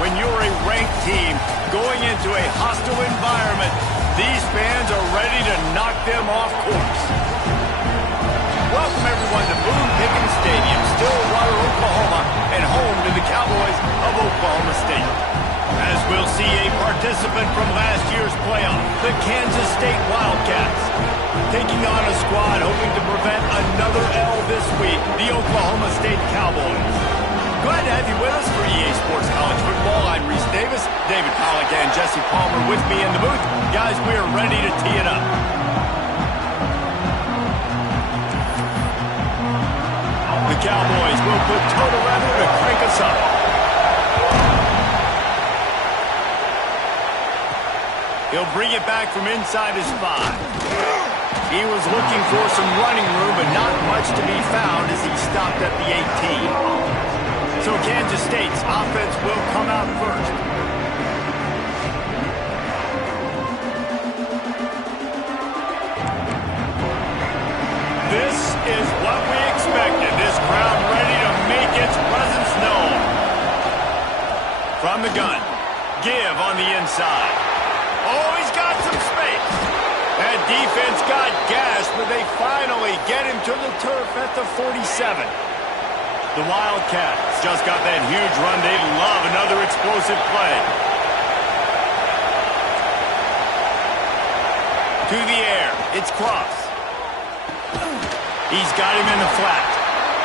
when you're a ranked team going into a hostile environment, these fans are ready to knock them off course. Welcome, everyone, to Boone Pickens Stadium, Stillwater, Oklahoma, and home to the Cowboys of Oklahoma State. As we'll see a participant from last year's playoff, the Kansas State Wildcats, taking on a squad hoping to prevent another L this week, the Oklahoma State Cowboys. Glad to have you with us for EA Sports College Football. I'm Reese Davis, David Pollack, and Jesse Palmer with me in the booth. Guys, we are ready to tee it up. The Cowboys will put total leather to crank us up. He'll bring it back from inside his 5. He was looking for some running room, but not much to be found as he stopped at the 18. So Kansas State's offense will come out first. This is what we expected. This crowd ready to make its presence known. From the gun, give on the inside. Oh, he's got some space. That defense got gassed, but they finally get him to the turf at the 47. The Wildcats just got that huge run. They love another explosive play. To the air. It's Cross. He's got him in the flat.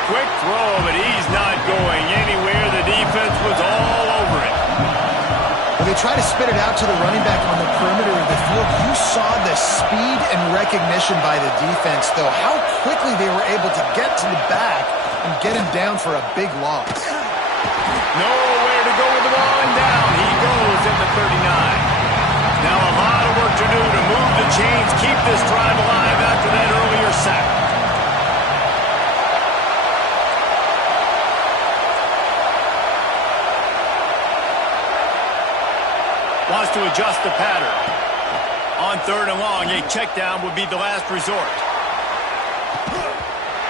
Quick throw, but he's not going anywhere. The defense was all over it. When they try to spit it out to the running back on the perimeter of the field, you saw the speed and recognition by the defense, though. How quickly they were able to get to the back and get him down for a big loss. Nowhere to go with the ball, and down he goes at the 39. Now a lot of work to do to move the chains, keep this drive alive after that earlier sack. Wants to adjust the pattern. On 3rd and long, a check down would be the last resort.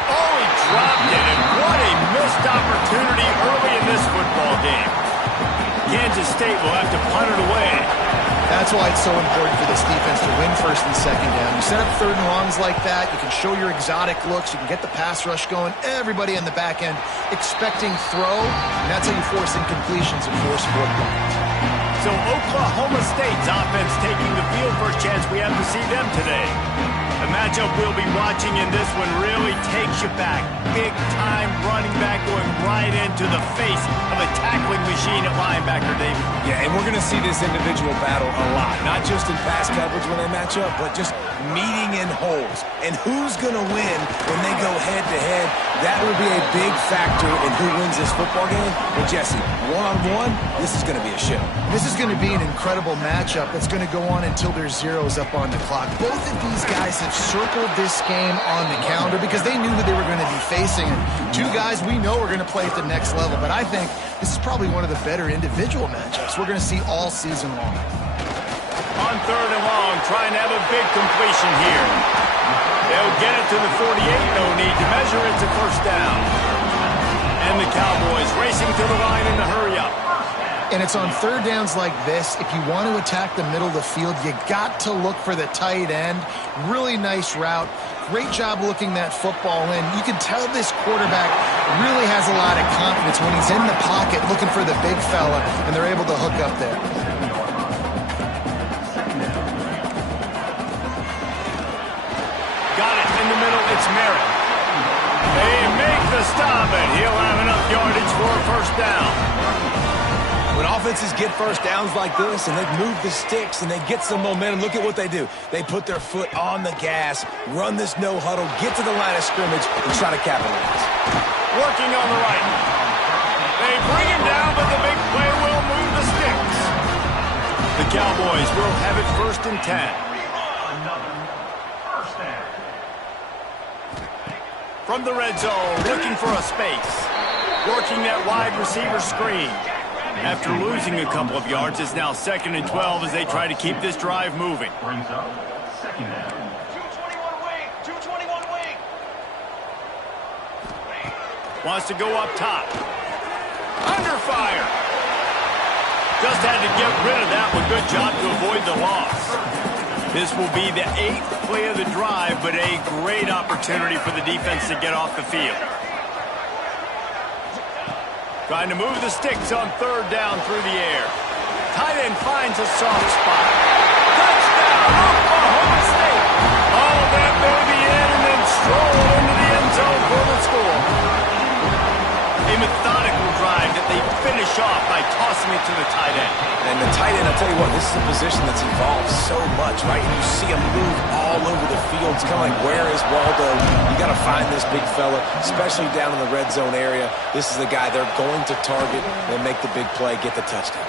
Oh, he dropped it, and what a missed opportunity early in this football game. Kansas State will have to punt it away. That's why it's so important for this defense to win 1st and 2nd down. You set up 3rd and longs like that, you can show your exotic looks, you can get the pass rush going, everybody on the back end expecting throw, and that's how you force incompletions and force 4 points. So Oklahoma State's offense taking the field. First chance we have to see them today. The matchup we'll be watching in this one really takes you back. Big-time running back going right into the face of a tackling machine at linebacker, David. Yeah, and we're going to see this individual battle a lot. Not just in pass coverage when they match up, but just meeting in holes. And who's going to win when they go head-to-head? That will be a big factor in who wins this football game. But, Jesse, one-on-one, this is going to be a show. This is going to be an incredible matchup that's going to go on until there's zeros up on the clock. Both of these guys have circled this game on the calendar because they knew who they were going to be facing. And 2 guys we know are going to play at the next level. But I think this is probably one of the better individual matchups we're going to see all season long. On 3rd and long, trying to have a big completion here. They'll get it to the 48. No need to measure it to 1st down. And the Cowboys racing to the line in the hurry up. And it's on 3rd downs like this. If you want to attack the middle of the field, you got to look for the tight end. Really nice route. Great job looking that football in. You can tell this quarterback really has a lot of confidence when he's in the pocket looking for the big fella, and they're able to hook up there. Got it in the middle. It's Merritt. They make the stop, and he'll have enough yardage for a 1st down. When offenses get 1st downs like this and they've moved the sticks and they get some momentum, look at what they do. They put their foot on the gas, run this no huddle, get to the line of scrimmage, and try to capitalize. Working on the right. They bring him down, but the big play will move the sticks. The Cowboys will have it 1st and 10. From the red zone, looking for a space. Working that wide receiver screen. After losing a couple of yards, it's now 2nd and 12 as they try to keep this drive moving. Brings up 2nd down. 221 wing. Wants to go up top. Under fire. Just had to get rid of that one. Good job to avoid the loss. This will be the 8th play of the drive, but a great opportunity for the defense to get off the field. Trying to move the sticks on 3rd down through the air. Tight end finds a soft spot. Touchdown, Oklahoma State. All that baby in and then stroll into the end zone for the score. A methodical drive that they finish off by tossing it to the tight end. And the tight end, I'll tell you what, this is a position that's evolved so much, right? You see him move all over the field. It's kind of like, where is Waldo? You got to find this big fella, especially down in the red zone area. This is the guy they're going to target and make the big play, get the touchdown.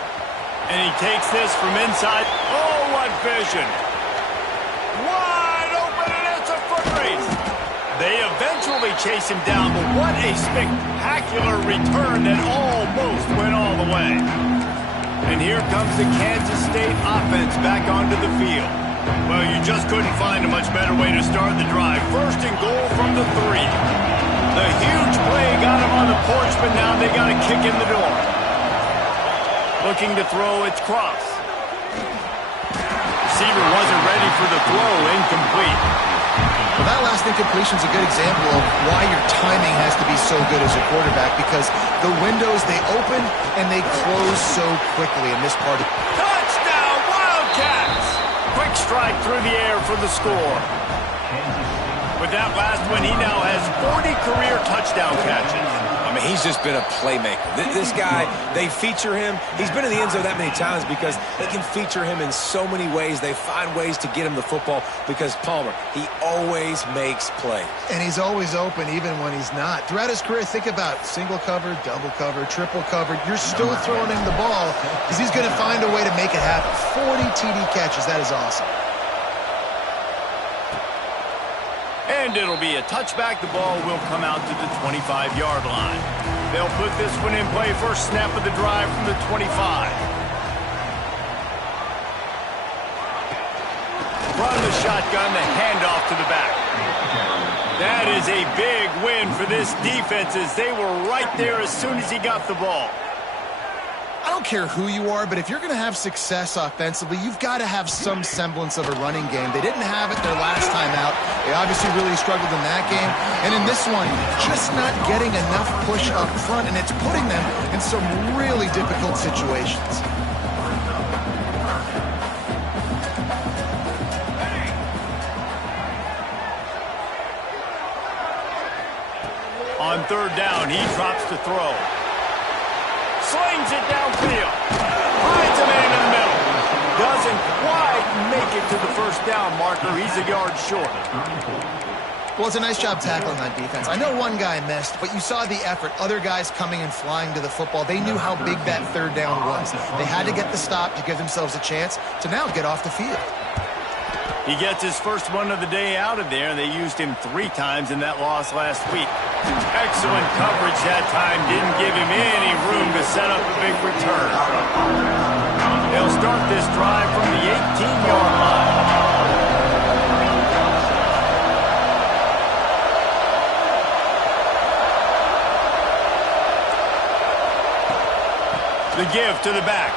And he takes this from inside. Oh, what vision. Wide open, and it's a foot race. They eventually chase him down, but what a spectacular return that almost went all the way. And here comes the Kansas State offense back onto the field. Well, you just couldn't find a much better way to start the drive. 1st and goal from the 3. The huge play got him on the porch, but now they got a kick in the door. Looking to throw, it's cross. Receiver wasn't ready for the throw, incomplete. Well, that last incompletion is a good example of why your timing has to be so good as a quarterback, because the windows, they open and they close so quickly in this part. Touchdown, Wildcats! Quick strike through the air for the score. With that last one, he now has 40 career touchdown catches. I mean, he's just been a playmaker. This guy, they feature him. He's been in the end zone that many times because they can feature him in so many ways. They find ways to get him the football because Palmer, he always makes plays. And he's always open even when he's not. Throughout his career, think about single covered, double covered, triple covered. You're still throwing him the ball because he's going to find a way to make it happen. 40 TD catches. That is awesome. And it'll be a touchback. The ball will come out to the 25-yard line. They'll put this one in play. First snap of the drive from the 25. From the shotgun, the handoff to the back. That is a big win for this defense as they were right there as soon as he got the ball. I don't care who you are, but if you're going to have success offensively, you've got to have some semblance of a running game. They didn't have it their last time out. They obviously really struggled in that game. And in this one, just not getting enough push up front, and it's putting them in some really difficult situations. On 3rd down, he drops to throw. Slings it downfield. Finds a man in the middle. Doesn't quite make it to the 1st down marker. He's a yard short. Well, it's a nice job tackling that defense. I know one guy missed, but you saw the effort. Other guys coming and flying to the football. They knew how big that 3rd down was. They had to get the stop to give themselves a chance to now get off the field. He gets his first one of the day out of there. They used him 3 times in that loss last week. Excellent coverage that time. Didn't give him any room to set up a big return. They'll start this drive from the 18-yard line. The give to the back.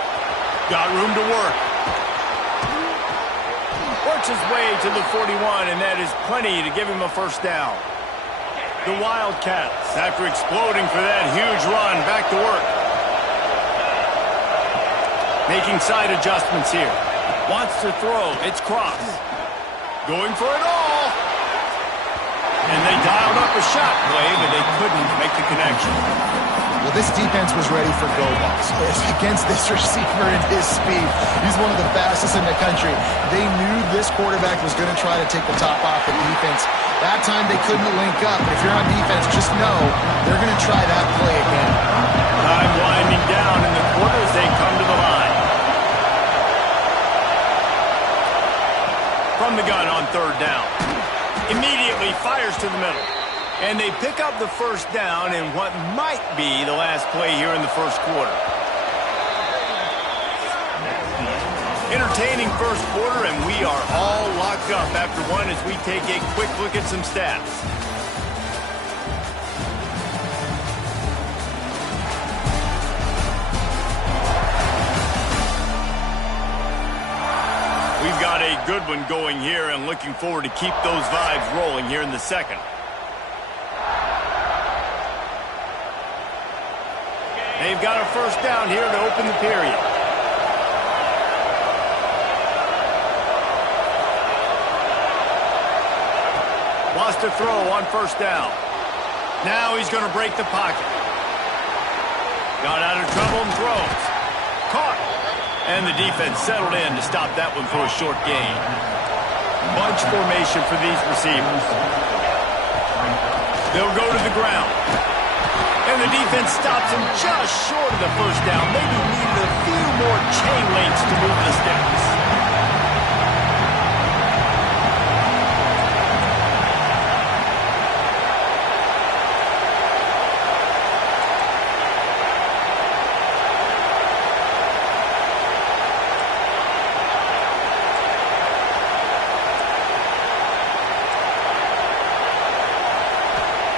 Got room to work. Works his way to the 41, and that is plenty to give him a 1st down. The Wildcats, after exploding for that huge run, back to work. Making side adjustments here. Wants to throw. It's cross. Going for it all. And they dialed up a shot play, but they couldn't make the connection. Well, this defense was ready for go balls against this receiver and his speed. He's one of the fastest in the country. They knew this quarterback was going to try to take the top off the defense. That time they couldn't link up, but if you're on defense, just know they're going to try that play again. Time winding down in the quarter as they come to the line. From the gun on 3rd down. Immediately fires to the middle. And they pick up the 1st down in what might be the last play here in the 1st quarter. Entertaining 1st quarter, and we are all locked up after one as we take a quick look at some stats. We've got a good one going here and looking forward to keep those vibes rolling here in the second. They've got a first down here to open the period. Wants to throw on first down. Now he's going to break the pocket. Got out of trouble and throws. Caught. And the defense settled in to stop that one for a short gain. Bunch formation for these receivers. They'll go to the ground. And the defense stops him just short of the first down. Maybe needed a few more chain links to move the sticks.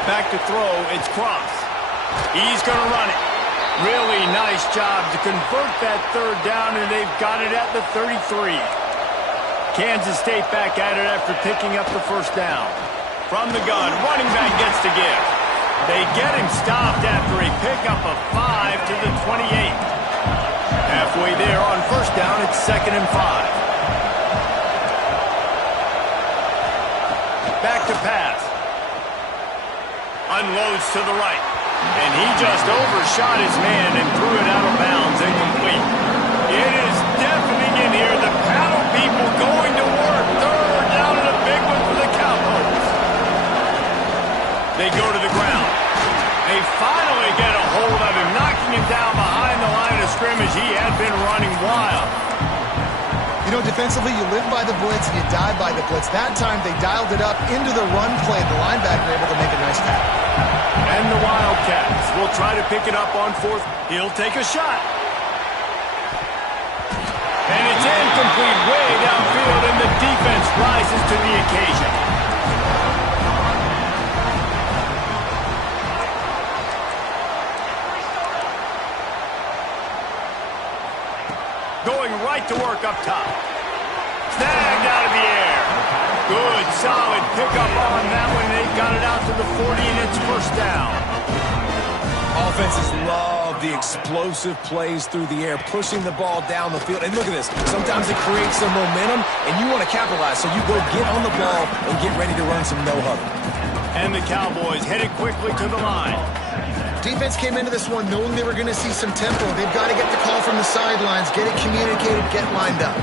Back to throw, it's Cross. He's going to run it. Really nice job to convert that third down, and they've got it at the 33. Kansas State back at it after picking up the first down. From the gun, running back gets to give. They get him stopped after a pickup of 5 to the 28. Halfway there on first down, it's 2nd and 5. Back to pass. Unloads to the right. And he just overshot his man and threw it out of bounds, incomplete. It is deafening in here. The paddle people going to work. Third down and a big one for the Cowboys. They go to the ground. They finally get a hold of him, knocking him down behind the line of scrimmage. He had been running wild. You know, defensively, you live by the blitz and you die by the blitz. That time, they dialed it up into the run play. The linebacker able to make a nice tackle. And the Wildcats will try to pick it up on fourth. He'll take a shot. And it's incomplete way downfield, and the defense rises to the occasion. Going right to work up top. Snagged out of the air. Good, solid pickup on that one. They got it out to the 40, and it's first down. Offenses love the explosive plays through the air, pushing the ball down the field. And look at this. Sometimes it creates some momentum, and you want to capitalize. So you go get on the ball and get ready to run some no-huddle. And the Cowboys headed quickly to the line. Defense came into this one knowing they were going to see some tempo. They've got to get the call from the sidelines, get it communicated, get lined up.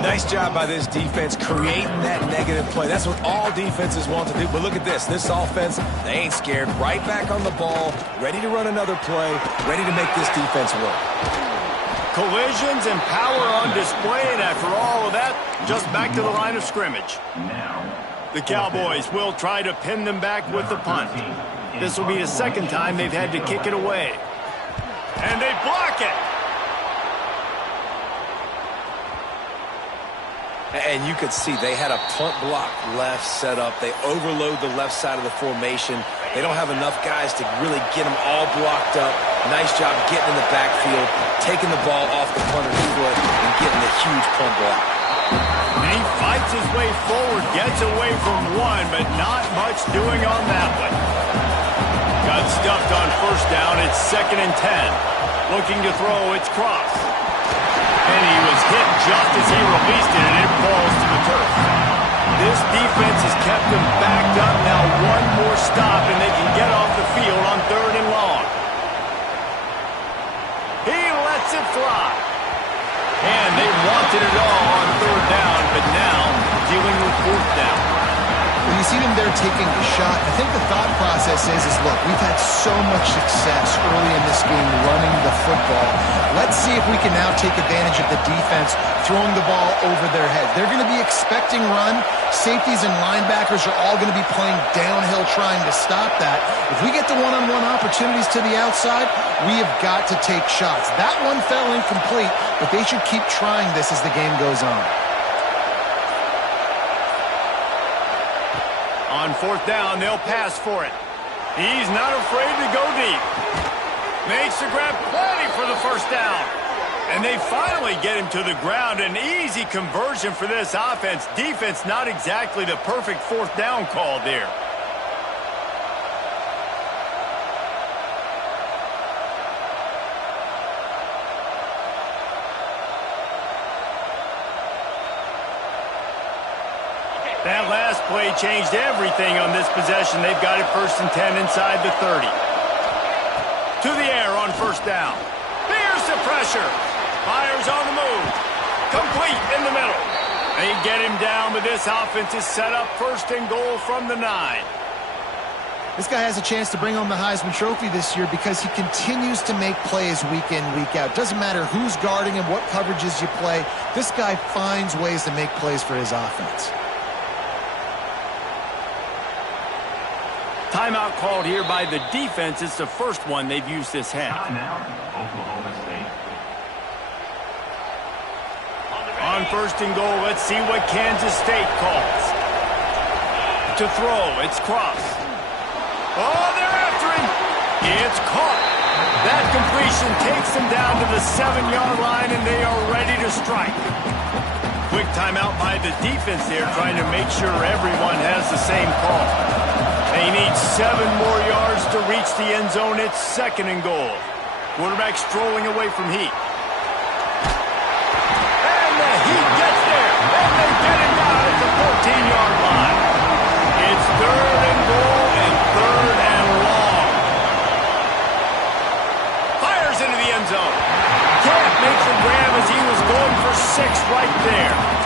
Nice job by this defense creating that negative play. That's what all defenses want to do. But look at this. This offense, they ain't scared. Right back on the ball, ready to run another play, ready to make this defense work. Collisions and power on display, and after all of that, just back to the line of scrimmage. The Cowboys will try to pin them back with the punt. This will be the second time they've had to kick it away. And they block it. And you could see they had a punt block left set up. They overload the left side of the formation. They don't have enough guys to really get them all blocked up. Nice job getting in the backfield, taking the ball off the punter's foot, and getting the huge punt block. And he fights his way forward, gets away from one, but not much doing on that one. Got stuffed on first down. It's 2nd and 10. Looking to throw, it's Cross. And he was hit just as he released it, and it falls to the turf. This defense has kept them backed up. Now one more stop, and they can get off the field on 3rd and long. He lets it fly. And they wanted it all on 3rd down, but now dealing with 4th down. When you see them there taking a shot, I think the thought process is look, we've had so much success early in this game running the football. Let's see if we can now take advantage of the defense throwing the ball over their head. They're going to be expecting run. Safeties and linebackers are all going to be playing downhill trying to stop that. If we get the one-on-one opportunities to the outside, we have got to take shots. That one fell incomplete, but they should keep trying this as the game goes on. On 4th down, they'll pass for it. He's not afraid to go deep. Makes the grab plenty for the first down. And they finally get him to the ground. An easy conversion for this offense. Defense, not exactly the perfect fourth down call there. That last play changed everything on this possession. They've got it 1st and 10 inside the 30. To the air on 1st down. There's the pressure. Fires on the move. Complete in the middle. They get him down, but this offense is set up 1st and goal from the 9. This guy has a chance to bring home the Heisman Trophy this year because he continues to make plays week in, week out. Doesn't matter who's guarding him, what coverages you play. This guy finds ways to make plays for his offense. Timeout called here by the defense. It's the first one they've used this half. Oklahoma State. On 1st and goal, let's see what Kansas State calls. To throw, it's Cross. Oh, they're after him. It's caught. That completion takes them down to the 7-yard line, and they are ready to strike. Quick timeout by the defense there, trying to make sure everyone has the same call. They need 7 more yards to reach the end zone. It's 2nd and goal. Quarterback strolling away from Heat. And the Heat gets there. And they get him down at the 14-yard line. It's 3rd and goal and 3rd and long. Fires into the end zone. Can't make the grab as he was going for 6 right there.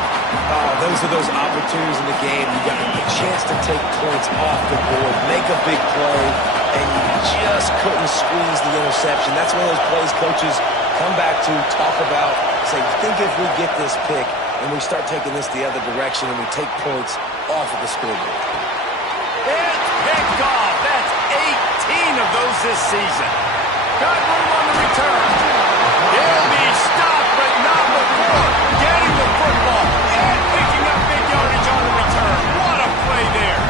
Those are those opportunities in the game. You got a chance to take points off the board, make a big play, and you just couldn't squeeze the interception. That's one of those plays coaches come back to, talk about, say, think if we get this pick and we start taking this the other direction and we take points off of the scoreboard. It's picked off. That's 18 of those this season. Got room on the return. He'll be stopped, but not before getting the football and picking up big yardage on the return. What a play there.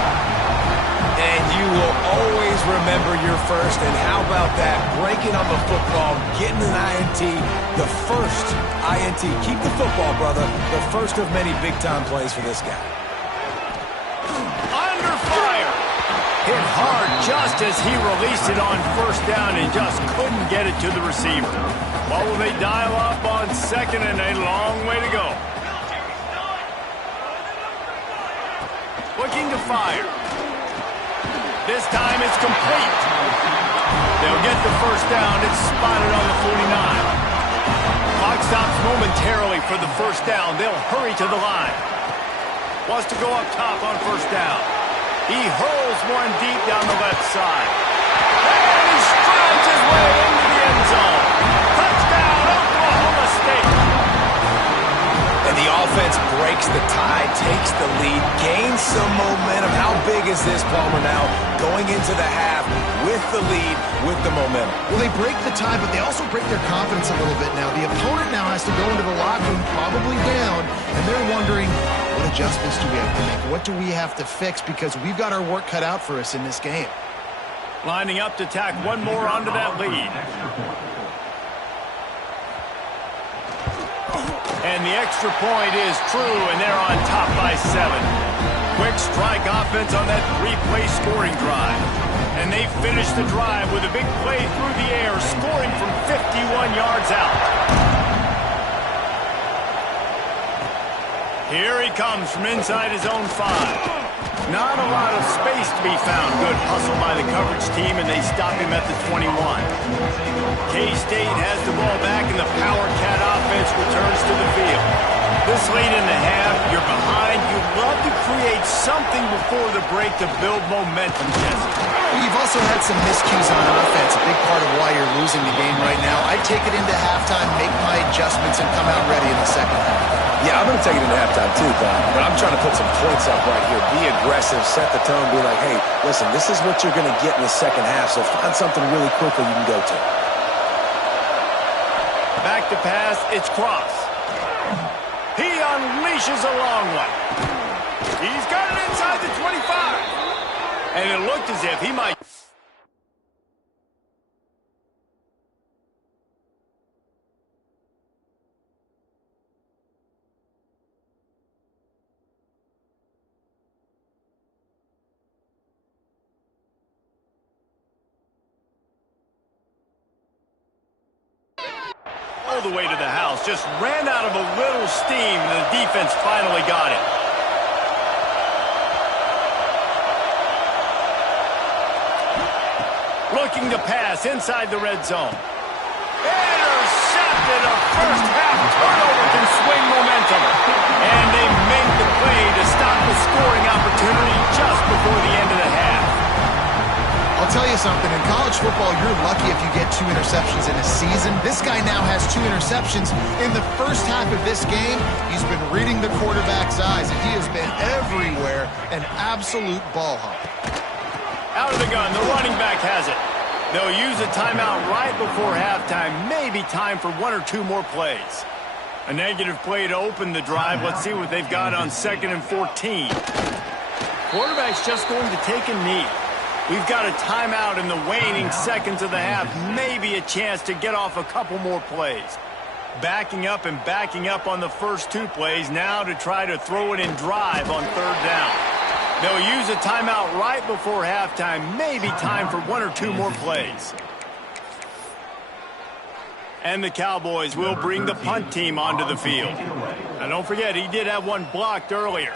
And you will always remember your first. And how about that? Breaking on the football, getting an INT, the first INT. Keep the football, brother. The first of many big-time plays for this guy. Under fire. Hit hard just as he released it on 1st down and just couldn't get it to the receiver. What will they dial up on 2nd and a long way to go? Looking to fire. This time it's complete. They'll get the 1st down. It's spotted on the 49. Clock stops momentarily for the 1st down. They'll hurry to the line. Wants to go up top on 1st down. He hurls one deep down the left side. And he strides his way into the end zone. Touchdown, Oklahoma State. And the offense breaks the tie, takes the lead, gains some momentum. How big is this, Palmer, now going into the half with the lead, with the momentum? Well, they break the tie, but they also break their confidence a little bit now. The opponent now has to go into the locker room, probably down, and they're wondering, what adjustments do we have to make? What do we have to fix? Because we've got our work cut out for us in this game. Lining up to tack one more onto that lead. And the extra point is true, and they're on top by 7. Quick strike offense on that 3-play scoring drive. And they finish the drive with a big play through the air, scoring from 51 yards out. Here he comes from inside his own 5. Not a lot of space to be found. Good hustle by the coverage team, and they stop him at the 21. K-State has the ball back, and the Power Cat offense returns to the field. This late in the half, you're behind. You'd love to create something before the break to build momentum, Jesse. You've also had some miscues on offense, a big part of why you're losing the game right now. I'd take it into halftime, make my adjustments, and come out ready in the second half. Yeah, I'm going to take it into halftime too, Bob. But I'm trying to put some points up right here. Be aggressive, set the tone, be like, hey, listen, this is what you're going to get in the second half, so find something really quickly you can go to. Back to pass, it's Cross. He unleashes a long one. He's got it inside the 25. And it looked as if he might... All the way to the house. Just ran out of a little steam, and the defense finally got it. Looking to pass inside the red zone. Intercepted. A first-half turnover can swing momentum. And they make the play to stop the scoring opportunity just before the end of the half. I'll tell you something. In college football, you're lucky if you get 2 interceptions in a season. This guy now has 2 interceptions. In the first half of this game, he's been reading the quarterback's eyes, and he has been everywhere, an absolute ball hawk. Out of the gun, the running back has it. They'll use a timeout right before halftime. Maybe time for 1 or 2 more plays. A negative play to open the drive. Let's see what they've got on 2nd and 14. Quarterback's just going to take a knee. We've got a timeout in the waning seconds of the half. Maybe a chance to get off a couple more plays. Backing up and backing up on the first 2 plays. Now to try to throw it in drive on 3rd down. They'll use a timeout right before halftime. Maybe time for 1 or 2 more plays. And the Cowboys will bring the punt team onto the field. Now don't forget, he did have 1 blocked earlier.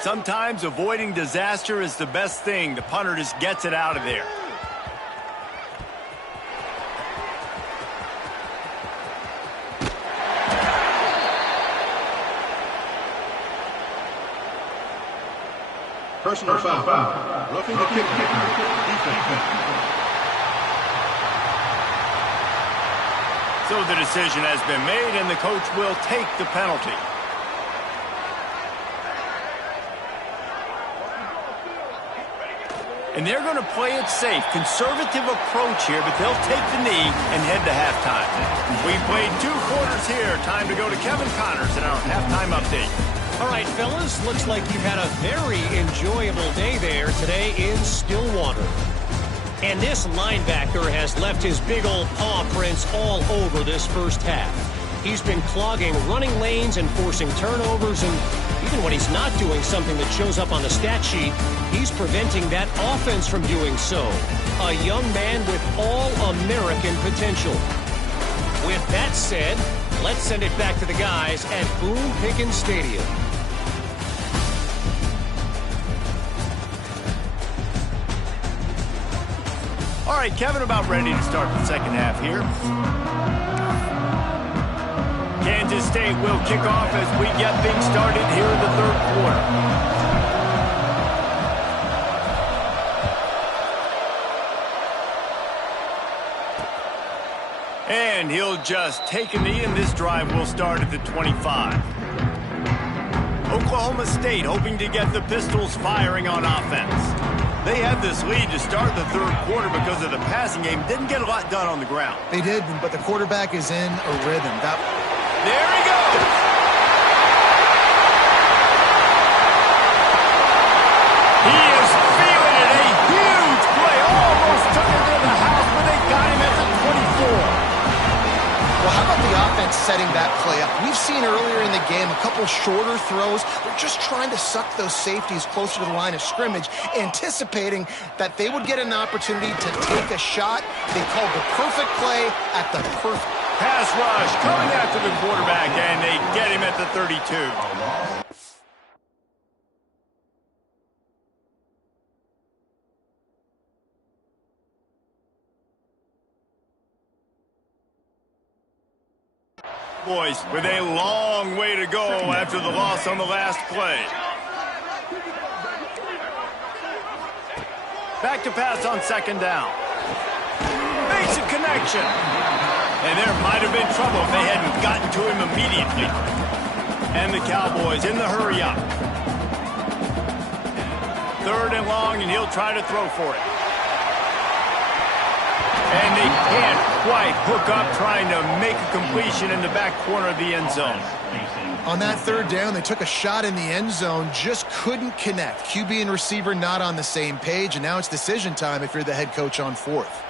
Sometimes avoiding disaster is the best thing. The punter just gets it out of there. Personal foul. Roughing the kick. Defense. So the decision has been made, and the coach will take the penalty. And they're going to play it safe. Conservative approach here, but they'll take the knee and head to halftime. We've played 2 quarters here. Time to go to Kevin Connors in our halftime update. All right, fellas, looks like you've had a very enjoyable day there today in Stillwater. And this linebacker has left his big old paw prints all over this first half. He's been clogging running lanes and forcing turnovers, and even when he's not doing something that shows up on the stat sheet, he's preventing that offense from doing so. A young man with all-American potential. With that said, let's send it back to the guys at Boone Pickens Stadium. All right, Kevin, about ready to start the second half here. Kansas State will kick off as we get things started here in the 3rd quarter. And he'll just take a knee, and this drive will start at the 25. Oklahoma State hoping to get the Pistols firing on offense. They had this lead to start the 3rd quarter because of the passing game. Didn't get a lot done on the ground. They did, but the quarterback is in a rhythm. There he goes! He is feeling it. A huge play. Almost took him to the house, but they got him at the 24. Well, how about the offense setting that play up? We've seen earlier in the game a couple shorter throws. They're just trying to suck those safeties closer to the line of scrimmage, anticipating that they would get an opportunity to take a shot. They called the perfect play at the perfect pass rush coming after the quarterback, and they get him at the 32. Boys, with a long way to go after the loss on the last play. Back to pass on 2nd down. Makes a connection. And there might have been trouble if they hadn't gotten to him immediately. And the Cowboys in the hurry up. 3rd and long, and he'll try to throw for it. And they can't quite hook up trying to make a completion in the back corner of the end zone. On that 3rd down, they took a shot in the end zone, just couldn't connect. QB and receiver not on the same page, and now it's decision time if you're the head coach on 4th.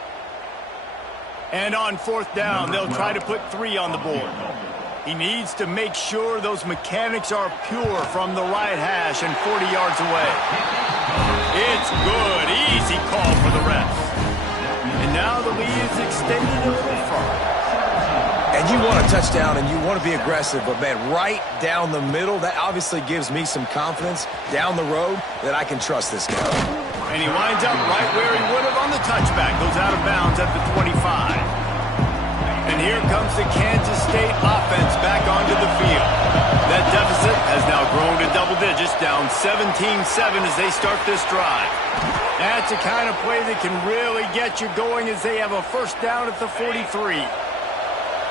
And on 4th down, they'll try to put 3 on the board. He needs to make sure those mechanics are pure from the right hash and 40 yards away. It's good. Easy call for the ref. And now the lead is extended a little further. You want a touchdown and you want to be aggressive, but, man, right down the middle, that obviously gives me some confidence down the road that I can trust this guy. And he winds up right where he would have on the touchback. Goes out of bounds at the 25. And here comes the Kansas State offense back onto the field. That deficit has now grown to double digits, down 17-7 as they start this drive. That's the kind of play that can really get you going as they have a first down at the 43.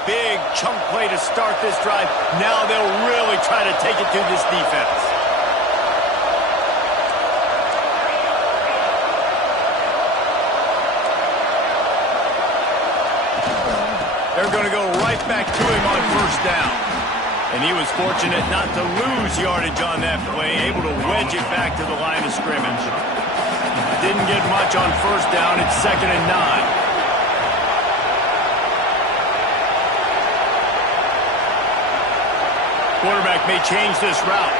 Big chunk play to start this drive. Now they'll really try to take it to this defense. They're going to go right back to him on first down. And he was fortunate not to lose yardage on that play, able to wedge it back to the line of scrimmage. Didn't get much on first down. It's 2nd and 9. Quarterback may change this route.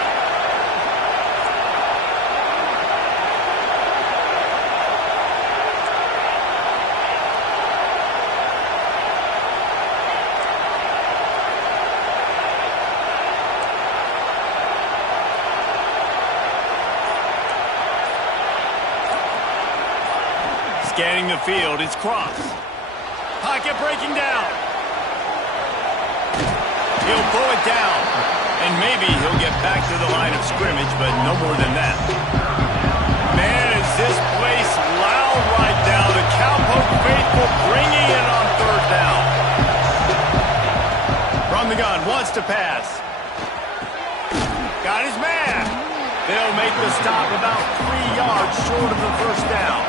Scanning the field, it's Cross. Pocket breaking down. He'll pull it down. And maybe he'll get back to the line of scrimmage, but no more than that. Man, is this place loud right now. The Cowpoke faithful bringing it on third down. From the gun, wants to pass. Got his man. They'll make the stop about 3 yards short of the first down.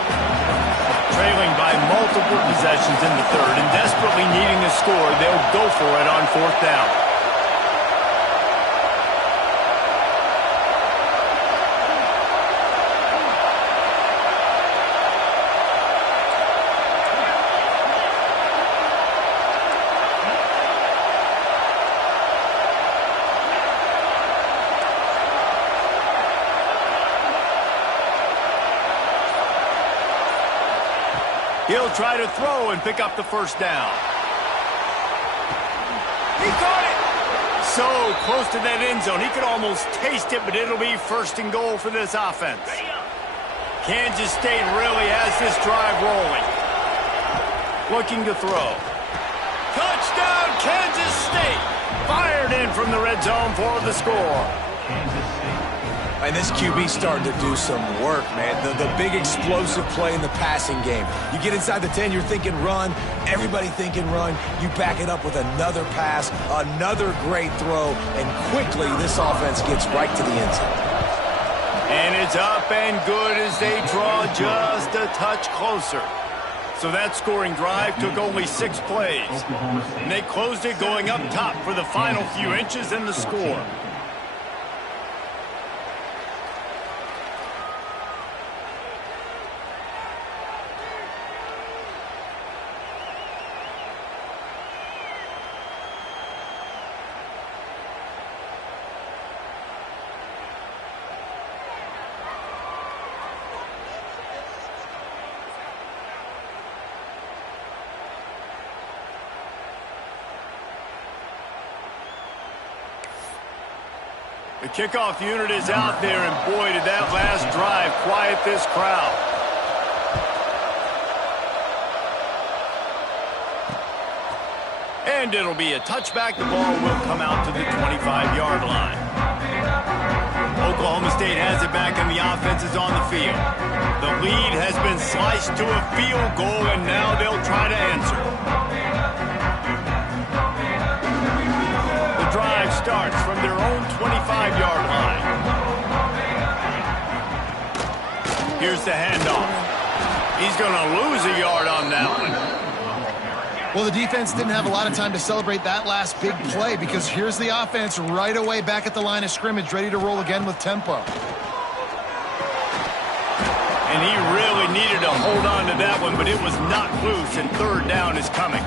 Trailing by multiple possessions in the third and desperately needing a score, they'll go for it on fourth down. He'll try to throw and pick up the first down. He caught it! So close to that end zone. He could almost taste it, but it'll be 1st and goal for this offense. Kansas State really has this drive rolling. Looking to throw. Touchdown, Kansas State! Fired in from the red zone for the score. And this QB starting to do some work, man. The big explosive play in the passing game. You get inside the 10, you're thinking run. Everybody thinking run. You back it up with another pass, another great throw, and quickly this offense gets right to the end zone. And it's up and good as they draw just a touch closer. So that scoring drive took only 6 plays. And they closed it going up top for the final few inches in the score. The kickoff unit is out there, and boy, did that last drive quiet this crowd. And it'll be a touchback. The ball will come out to the 25-yard line. Oklahoma State has it back, and the offense is on the field. The lead has been sliced to a field goal, and now they'll try to answer. The drive starts from their own 25-yard line. Here's the handoff. He's going to lose a yard on that one. Well, the defense didn't have a lot of time to celebrate that last big play because here's the offense right away back at the line of scrimmage, ready to roll again with tempo. And he really needed to hold on to that one, but it was knocked loose, and third down is coming.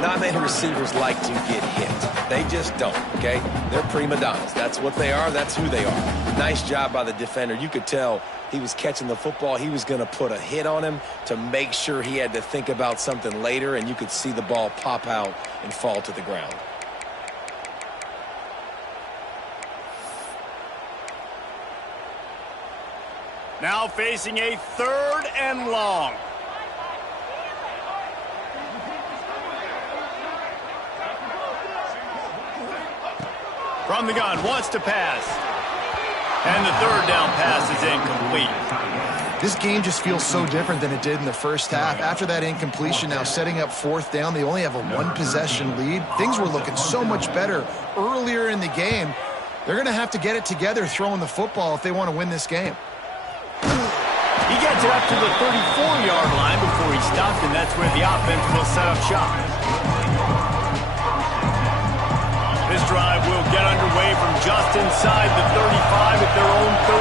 Not many receivers like to get hit. They just don't, okay? They're prima donnas. That's what they are. That's who they are. Nice job by the defender. You could tell he was catching the football. He was going to put a hit on him to make sure he had to think about something later, and you could see the ball pop out and fall to the ground. Now facing a 3rd and long. From the gun, wants to pass. And the 3rd down pass is incomplete. This game just feels so different than it did in the first half. After that incompletion, now setting up 4th down, they only have a 1-possession lead. Things were looking so much better earlier in the game. They're going to have to get it together throwing the football if they want to win this game. He gets it up to the 34-yard line before he stopped, and that's where the offense will set up shop. This drive will get underway from just inside the 35 at their own 34.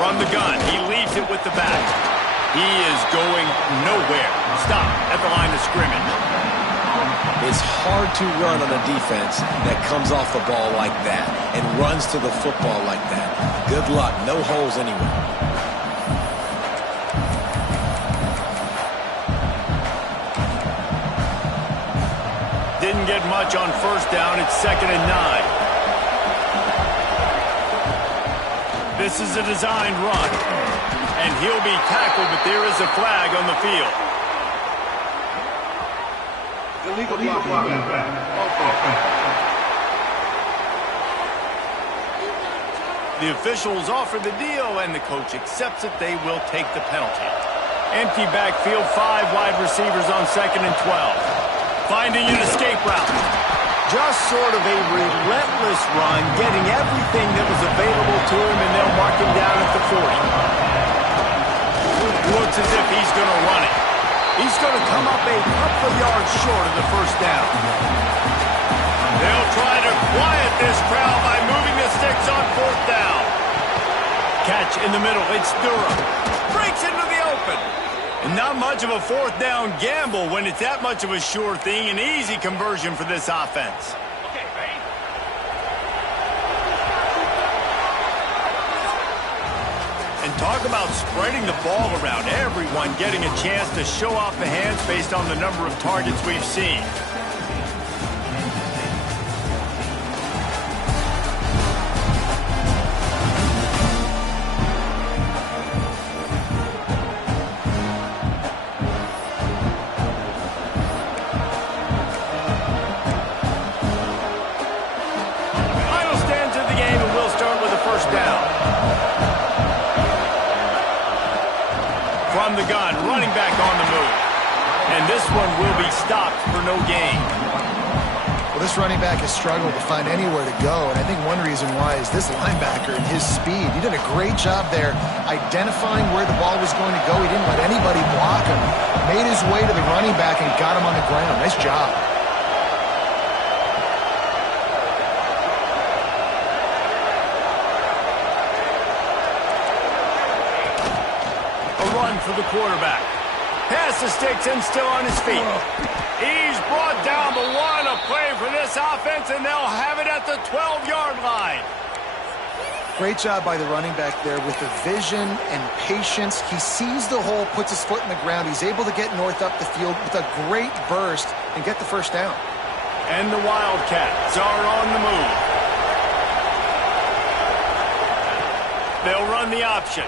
From the gun, he leaves it with the back. He is going nowhere. Stop at the line of scrimmage. It's hard to run on a defense that comes off the ball like that and runs to the football like that. Good luck. No holes anywhere. Didn't get much on 1st down. It's 2nd and 9. This is a designed run. And he'll be tackled, but there is a flag on the field. Illegal blocking. The officials offer the deal, and the coach accepts it. They will take the penalty. Empty backfield, 5 wide receivers on 2nd and 12. Finding an escape route. Just sort of a relentless run, getting everything that was available to him, and they'll mark him down at the 40. Looks as if he's going to run it. He's going to come up a couple of yards short of the 1st down. They'll try to quiet this crowd by moving the sticks on 4th down. Catch in the middle. It's Durham. Breaks into the open. And not much of a 4th down gamble when it's that much of a sure thing. An easy conversion for this offense. And talk about spreading the ball around. Everyone getting a chance to show off the hands based on the number of targets we've seen. Final stands of the game, and we'll start with a 1st down. From the gun, running back on the move. And this one will be stopped for no gain. Well, this running back has struggled to find anywhere to go, and I think one reason why is this linebacker and his speed. He did a great job there identifying where the ball was going to go. He didn't let anybody block him. Made his way to the running back and got him on the ground. Nice job. For the quarterback. Pass the sticks and still on his feet. He's brought down, but what a play for this offense, and they'll have it at the 12-yard line. Great job by the running back there with the vision and patience. He sees the hole, puts his foot in the ground. He's able to get north up the field with a great burst and get the 1st down. And the Wildcats are on the move. They'll run the option.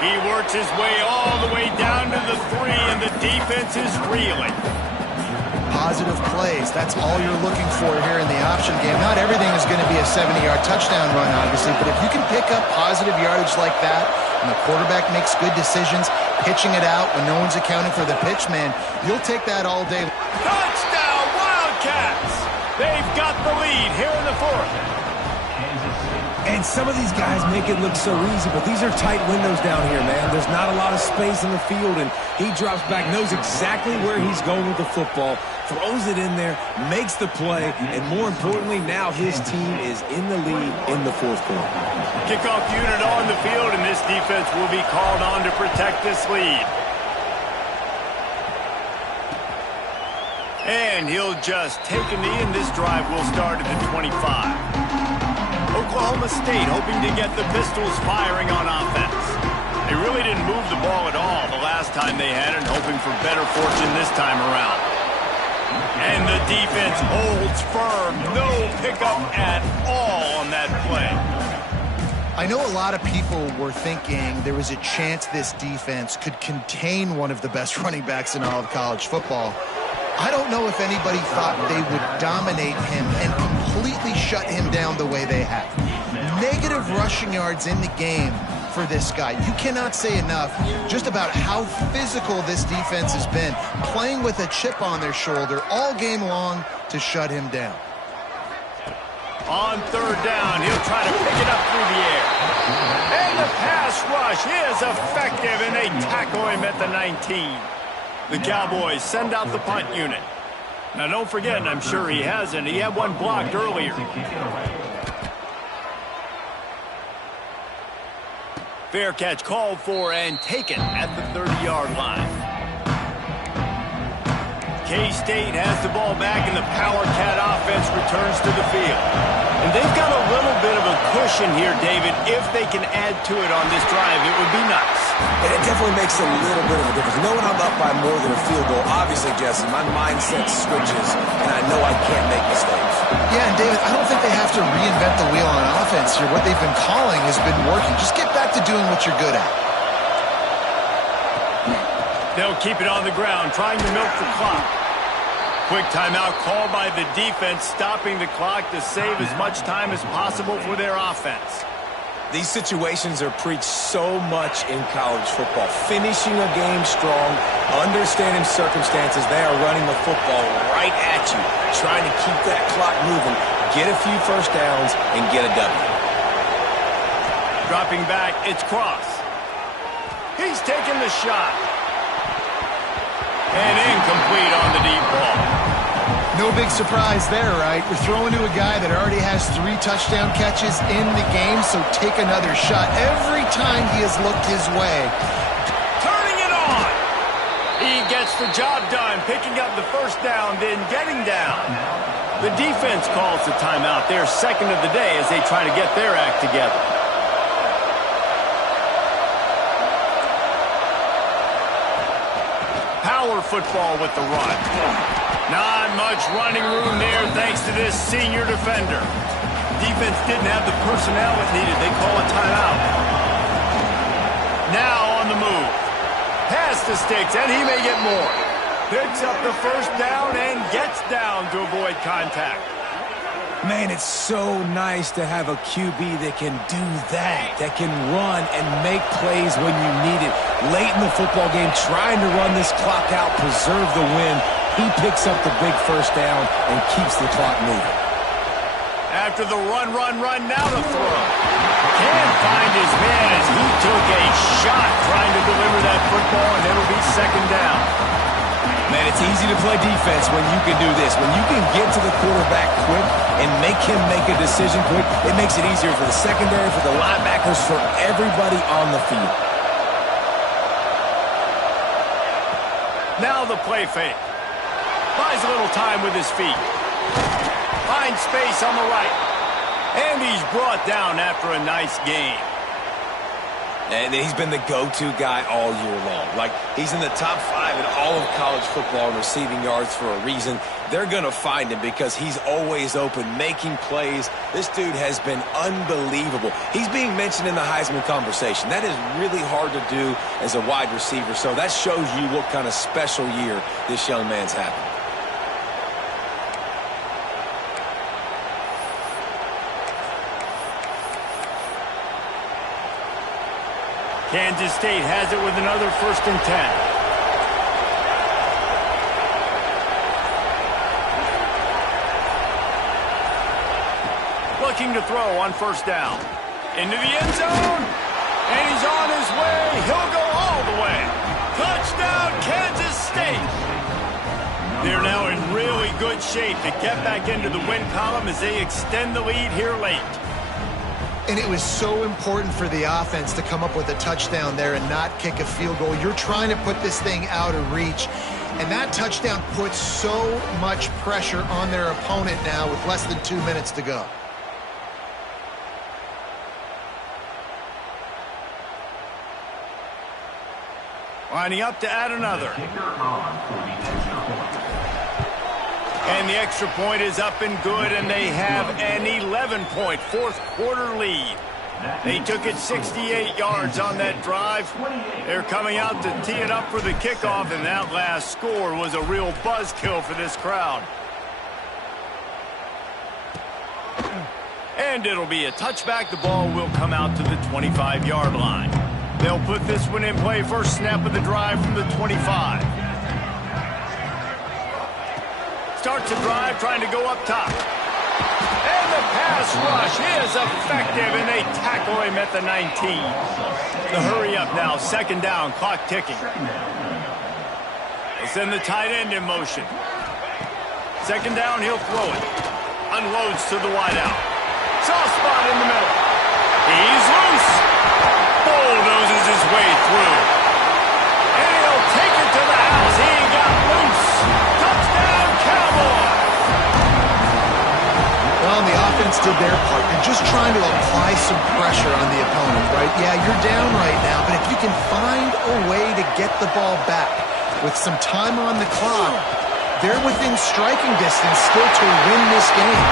He works his way all the way down to the 3, and the defense is reeling. Positive plays, that's all you're looking for here in the option game. Not everything is going to be a 70-yard touchdown run, obviously, but if you can pick up positive yardage like that, and the quarterback makes good decisions, pitching it out when no one's accounting for the pitch man, you'll take that all day. Touchdown, Wildcats! They've got the lead here in the 4th. And some of these guys make it look so easy, but these are tight windows down here, man. There's not a lot of space in the field, and he drops back, knows exactly where he's going with the football, throws it in there, makes the play, and more importantly, now his team is in the lead in the fourth quarter. Kickoff unit on the field, and this defense will be called on to protect this lead. And he'll just take a knee, and this drive will start at the 25. Oklahoma State hoping to get the Pistols firing on offense. They really didn't move the ball at all the last time they had it, hoping for better fortune this time around. And the defense holds firm. No pickup at all on that play. I know a lot of people were thinking there was a chance this defense could contain one of the best running backs in all of college football. I don't know if anybody thought they would dominate him and completely shut him down the way they have. Negative rushing yards in the game for this guy. You cannot say enough just about how physical this defense has been, playing with a chip on their shoulder all game long to shut him down. On third down, he'll try to pick it up through the air. And the pass rush is effective, and they tackle him at the 19. The Cowboys send out the punt unit. Now, don't forget, and I'm sure he hasn't, he had one blocked earlier. Fair catch called for and taken at the 30-yard line. K-State has the ball back, and the Power Cat offense returns to the field. And they've got a little bit of a cushion here, David. If they can add to it on this drive, it would be nice. And it definitely makes a little bit of a difference. Knowing I'm up by more than a field goal, obviously, Jesse, my mindset switches, and I know I can't make mistakes. Yeah, and David, I don't think they have to reinvent the wheel on offense here. What they've been calling has been working. Just get back to doing what you're good at. They'll keep it on the ground, trying to milk the clock. Quick timeout called by the defense, stopping the clock to save as much time as possible for their offense. These situations are preached so much in college football. Finishing a game strong, understanding circumstances. They are running the football right at you, trying to keep that clock moving, get a few first downs, and get a W. Dropping back, it's Cross. He's taking the shot. And incomplete on the deep ball. No big surprise there, right? You're throwing to a guy that already has 3 touchdown catches in the game, so take another shot. Every time he has looked his way. Turning it on. He gets the job done, picking up the first down, then getting down. The defense calls the timeout, their second of the day, as they try to get their act together. Power football with the run. Not much running room there thanks to this senior defender. Defense didn't have the personnel it needed. They call a timeout. Now on the move. Pass the sticks, and he may get more. Picks up the first down and gets down to avoid contact. Man, it's so nice to have a QB that can do that can run and make plays when you need it. Late in the football game, trying to run this clock out, preserve the win. He picks up the big first down and keeps the clock moving. After the run, now the throw. Can't find his man as he took a shot trying to deliver that football, and it'll be second down. Man, it's easy to play defense when you can do this. When you can get to the quarterback quick and make him make a decision quick, it makes it easier for the secondary, for the linebackers, for everybody on the field. Now the play fake. Buys a little time with his feet. Finds space on the right. And he's brought down after a nice game. And he's been the go-to guy all year long. Like, he's in the top 5 in all of college football in receiving yards for a reason. They're going to find him because he's always open, making plays. This dude has been unbelievable. He's being mentioned in the Heisman conversation. That is really hard to do as a wide receiver. So that shows you what kind of special year this young man's having. Kansas State has it with another 1st and 10. looking to throw on first down. Into the end zone. And he's on his way. He'll go all the way. Touchdown, Kansas State. They're now in really good shape to get back into the win column as they extend the lead here late. And it was so important for the offense to come up with a touchdown there and not kick a field goal. You're trying to put this thing out of reach. And that touchdown puts so much pressure on their opponent now with less than 2 minutes to go. Lining up to add another. And the extra point is up and good, and they have an 11-point fourth-quarter lead. They took it 68 yards on that drive. They're coming out to tee it up for the kickoff, and that last score was a real buzzkill for this crowd. And it'll be a touchback. The ball will come out to the 25-yard line. They'll put this one in play first snap of the drive from the 25. Starts the drive trying to go up top. And the pass rush is effective, and they tackle him at the 19. The hurry up now, second down, clock ticking. They'll send the tight end in motion. Second down, he'll throw it. Unloads to the wideout. Soft spot in the middle. He's loose. Bulldozes his way through. And he'll take it to the house. He got loose. Touchdown, Cowboys. Well, the offense did their part. They're just trying to apply some pressure on the opponent, right? Yeah, you're down right now, but if you can find a way to get the ball back with some time on the clock, they're within striking distance still to win this game.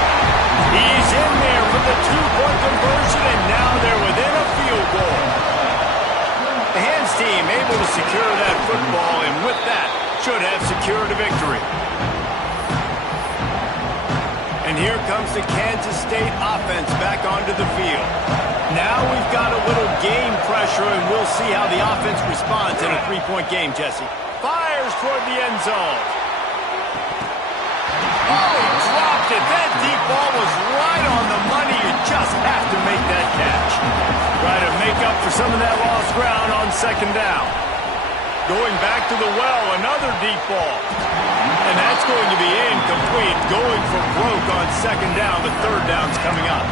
He's in there for the two-point conversion, and now they're within a field goal. The hands team able to secure that football, and with that, should have secured a victory. And here comes the Kansas State offense back onto the field. Now we've got a little game pressure, and we'll see how the offense responds in a three-point game, Jesse. Fires toward the end zone. Oh, he dropped it. That deep ball was right on the money. You just have to make that catch. Try to make up for some of that lost ground on second down. Going back to the well, another deep ball. And that's going to be incomplete. Going for broke on second down. The third down's coming up.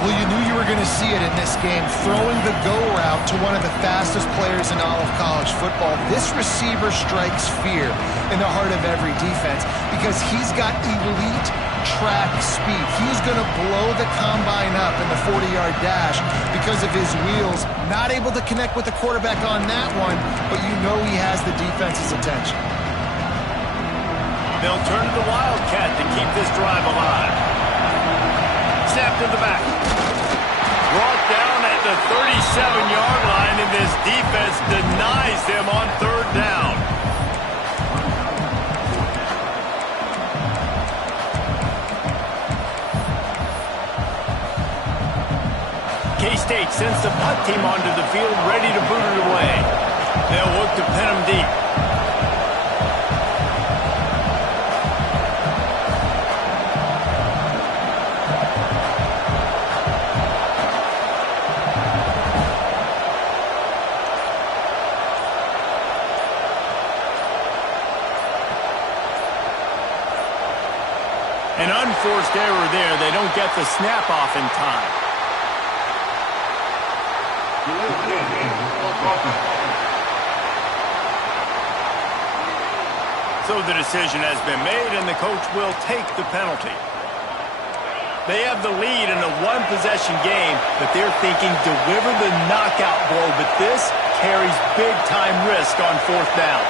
Well, you knew you were going to see it in this game, throwing the go route to one of the fastest players in all of college football. This receiver strikes fear in the heart of every defense because he's got elite track speed. He's going to blow the combine up in the 40-yard dash because of his wheels. Not able to connect with the quarterback on that one, but you know he has the defense's attention. They'll turn to the Wildcat to keep this drive alive. Snap to the back. Brought down at the 37-yard line, and this defense denies them on third down. K-State sends the punt team onto the field, ready to boot it away. They'll look to pin them deep. An unforced error there. They don't get the snap off in time. So the decision has been made, and the coach will take the penalty. They have the lead in a one-possession game, but they're thinking deliver the knockout blow, but this carries big-time risk on fourth down.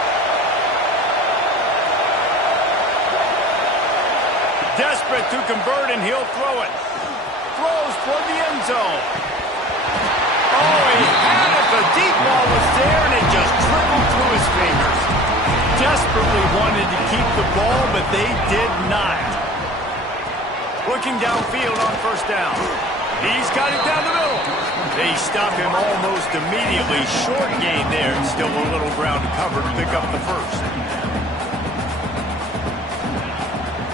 Desperate to convert, and he'll throw it. Throws toward the end zone. Oh, he had it. The deep ball was there, and it just trickled through his fingers. Desperately wanted to keep the ball, but they did not. Looking downfield on first down. He's got it down the middle. They stop him almost immediately. Short gain there. Still a little ground to cover to pick up the first.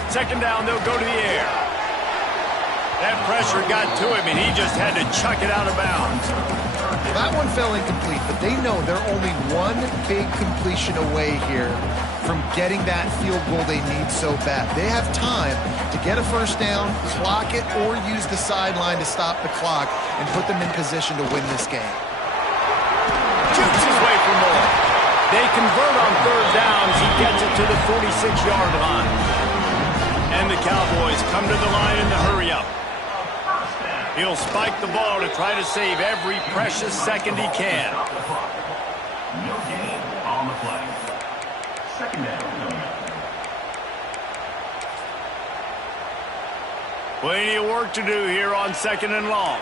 Second down, they'll go to the air. That pressure got to him, and he just had to chuck it out of bounds. That one fell incomplete, but they know they're only one big completion away here from getting that field goal they need so bad. They have time to get a first down, clock it, or use the sideline to stop the clock and put them in position to win this game. Jukes his way for more. They convert on third downs. He gets it to the 46-yard line. And the Cowboys come to the line in the hurry-up. He'll spike the ball to try to save every precious second he can. No gain on the play. Second down. Plenty of work to do here on second and long.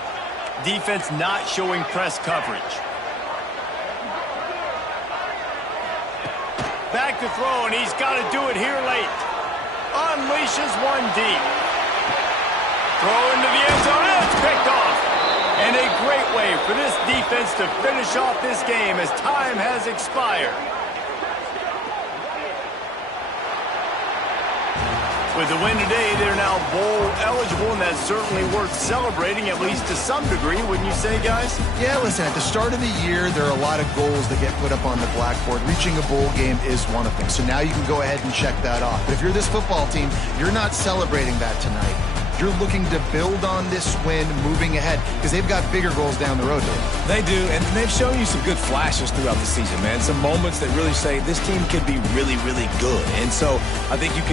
Defense not showing press coverage. Back to throw, and he's got to do it here late. Unleashes one deep. Throw into the end zone, and it's picked off. And a great way for this defense to finish off this game as time has expired. With the win today, they're now bowl eligible, and that's certainly worth celebrating, at least to some degree, wouldn't you say, guys? Yeah, listen, at the start of the year, there are a lot of goals that get put up on the blackboard. Reaching a bowl game is one of them. So now you can go ahead and check that off. But if you're this football team, you're not celebrating that tonight. You're looking to build on this win moving ahead because they've got bigger goals down the road. They do, and they've shown you some good flashes throughout the season, man. Some moments that really say this team could be really, really good. And so I think you can